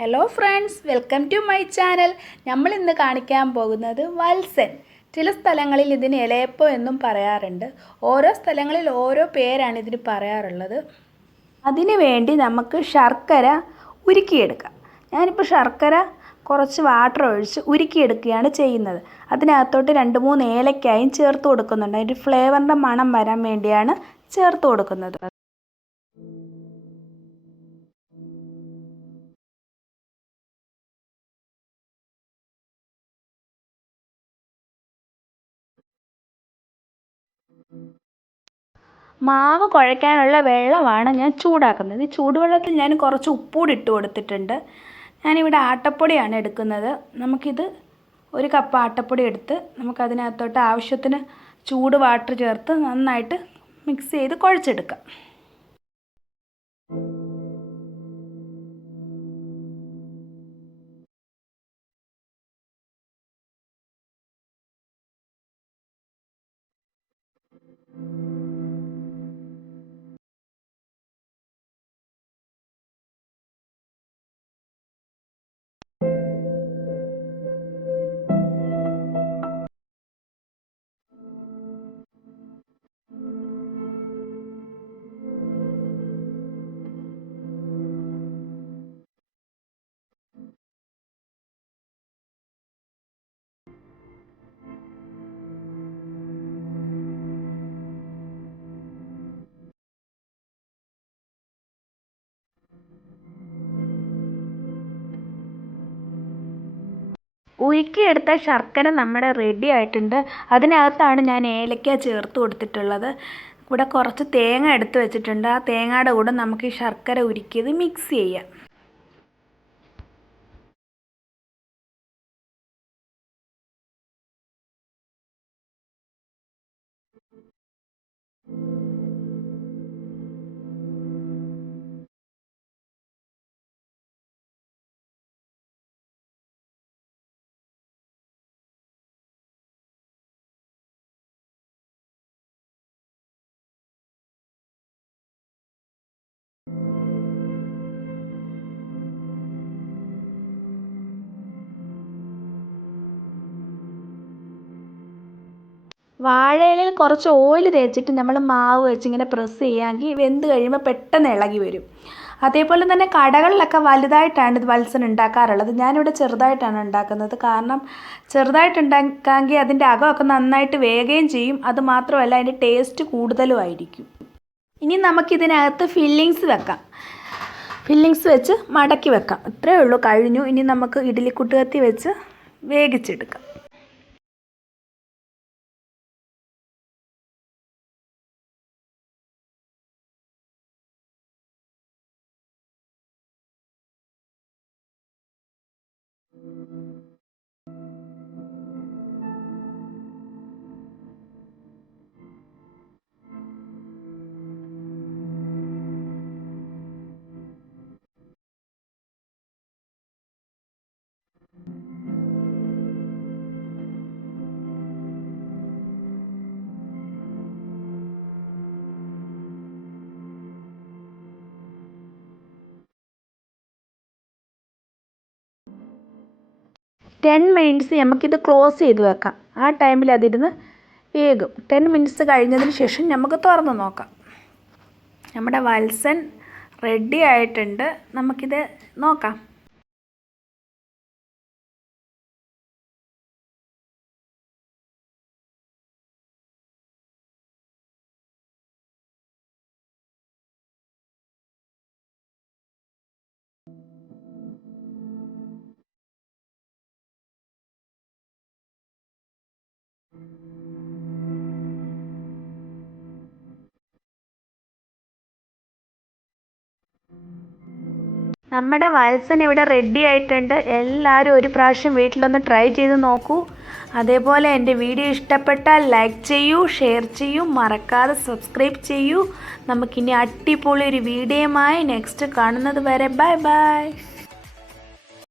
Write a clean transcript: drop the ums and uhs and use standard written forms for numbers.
Hello friends, welcome to my channel. നമ്മൾ ഇന്ന് കാണിക്കാൻ പോകുന്നത് വത്സൻ. ചില സ്ഥലങ്ങളിൽ ഇതിന് ഇലയപ്പം എന്നും പറയാറുണ്ട്. ഓരോ സ്ഥലങ്ങളിൽ ഓരോ പേരാണ് ഇതിന് പറയാറുള്ളത്. അതിനു വേണ്ടി നമുക്ക് ശർക്കര ഉരുക്കിയെടുക്കാം. ഞാനിപ്പോൾ ശർക്കര കുറച്ച് വാട്ടർ ഒഴിച്ച് ഉരുക്കിയെടുക്കുകയാണ് ചെയ്യുന്നത്. അതിനകത്തോട്ട് 2-3 ഏലക്കായും ചേർത്ത് കൊടുക്കുന്നുണ്ട്. അതിൻ്റെ ഫ്ലേവറിൻ്റെ മണം വരാൻ വേണ്ടിയാണ് ചേർത്ത് കൊടുക്കുന്നത്. മാവ് കുഴയ്ക്കാനുള്ള വെള്ളമാണ് ഞാൻ ചൂടാക്കുന്നത്. ഈ ചൂടുവെള്ളത്തിൽ ഞാൻ കുറച്ച് ഉപ്പുകൂടി ഇട്ട് കൊടുത്തിട്ടുണ്ട്. ഞാനിവിടെ ആട്ടപ്പൊടിയാണ് എടുക്കുന്നത്. നമുക്കിത് 1 കപ്പ് ആട്ടപ്പൊടി എടുത്ത് നമുക്കതിനകത്തോട്ട് ആവശ്യത്തിന് ചൂട് വാട്ടർ ചേർത്ത് നന്നായിട്ട് മിക്സ് ചെയ്ത് കുഴച്ചെടുക്കാം. ഉരുക്കിയെടുത്ത ശർക്കര നമ്മുടെ റെഡി ആയിട്ടുണ്ട്. അതിനകത്താണ് ഞാൻ ഏലക്ക ചേർത്ത് കൊടുത്തിട്ടുള്ളത്. ഇവിടെ കുറച്ച് തേങ്ങ എടുത്ത് വെച്ചിട്ടുണ്ട്. ആ തേങ്ങയുടെ കൂടെ നമുക്ക് ഈ ശർക്കര ഉരുക്കിയത് മിക്സ് ചെയ്യാം. വാഴയിലയിൽ കുറച്ച് ഓയിൽ തേച്ചിട്ട് നമ്മൾ മാവ് വെച്ച് ഇങ്ങനെ പ്രസ് ചെയ്യുകയാണെങ്കിൽ വെന്ത് കഴിയുമ്പോൾ പെട്ടെന്ന് ഇളകി വരും. അതേപോലെ തന്നെ കടകളിലൊക്കെ വലുതായിട്ടാണ് ഇത് വത്സൻ ഉണ്ടാക്കാറുള്ളത്. ഞാനിവിടെ ചെറുതായിട്ടാണ് ഉണ്ടാക്കുന്നത്. കാരണം ചെറുതായിട്ട് ഉണ്ടാക്കാമെങ്കിൽ അതിൻ്റെ അകമൊക്കെ നന്നായിട്ട് വേകുകയും ചെയ്യും. അതുമാത്രമല്ല അതിൻ്റെ ടേസ്റ്റ് കൂടുതലും ആയിരിക്കും. ഇനി നമുക്കിതിനകത്ത് ഫില്ലിങ്സ് വെക്കാം. ഫില്ലിങ്സ് വെച്ച് മടക്കി വെക്കാം. ഇത്രയേ ഉള്ളൂ, കഴിഞ്ഞു. ഇനി നമുക്ക് ഇഡ്ഡലിക്കുട്ട് കത്തി വെച്ച് വേവിച്ചെടുക്കാം. $10 നമുക്കിത് ക്ലോസ് ചെയ്ത് വെക്കാം. ആ ടൈമിൽ അതിരുന്ന് വേകും. 10 മിനിറ്റ്സ് കഴിഞ്ഞതിന് ശേഷം നമുക്ക് തുറന്ന് നോക്കാം. നമ്മുടെ വത്സൻ റെഡി ആയിട്ടുണ്ട്. നമുക്കിത് നോക്കാം. നമ്മുടെ വത്സൻ ഇവിടെ റെഡി ആയിട്ടുണ്ട്. എല്ലാവരും ഒരു പ്രാവശ്യം വീട്ടിലൊന്ന് ട്രൈ ചെയ്ത് നോക്കൂ. അതേപോലെ എൻ്റെ വീഡിയോ ഇഷ്ടപ്പെട്ടാൽ ലൈക്ക് ചെയ്യൂ, ഷെയർ ചെയ്യൂ, മറക്കാതെ സബ്സ്ക്രൈബ് ചെയ്യൂ. നമുക്കിനി അടിപൊളി ഒരു വീഡിയോയുമായി നെക്സ്റ്റ് കാണുന്നത് വരെ ബൈ ബൈ.